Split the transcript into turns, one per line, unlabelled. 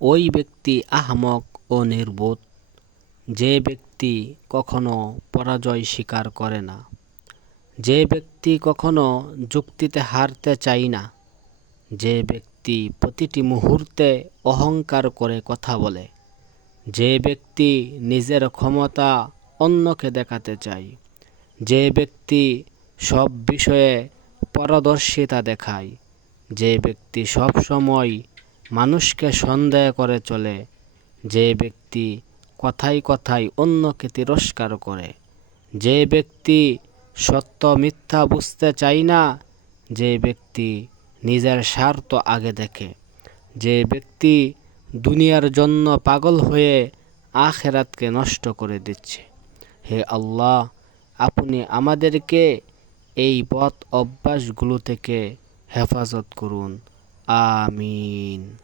ওই ব্যক্তি আহমক ও নির্বোধ, যে ব্যক্তি কখনো পরাজয় স্বীকার করে না, যে ব্যক্তি কখনো যুক্তিতে হারতে চায় না, যে ব্যক্তি প্রতিটি মুহূর্তে অহংকার করে কথা বলে, যে ব্যক্তি নিজের ক্ষমতা অন্যকে দেখাতে চায়, যে ব্যক্তি সব বিষয়ে পারদর্শিতা দেখায়, যে ব্যক্তি সব সময় মানুষকে সন্দেহ করে চলে। যে ব্যক্তি কথায় কথায় অন্যকে তিরস্কার করে। যে ব্যক্তি সত্য মিথ্যা বুঝতে চায় না, যে ব্যক্তি নিজের স্বার্থ আগে দেখে। যে ব্যক্তি দুনিয়ার জন্য পাগল হয়ে আখেরাতকে নষ্ট করে দিচ্ছে। হে আল্লাহ, আপনি আমাদেরকে এই পথ অভ্যাসগুলো থেকে হেফাজত করুন। Amin.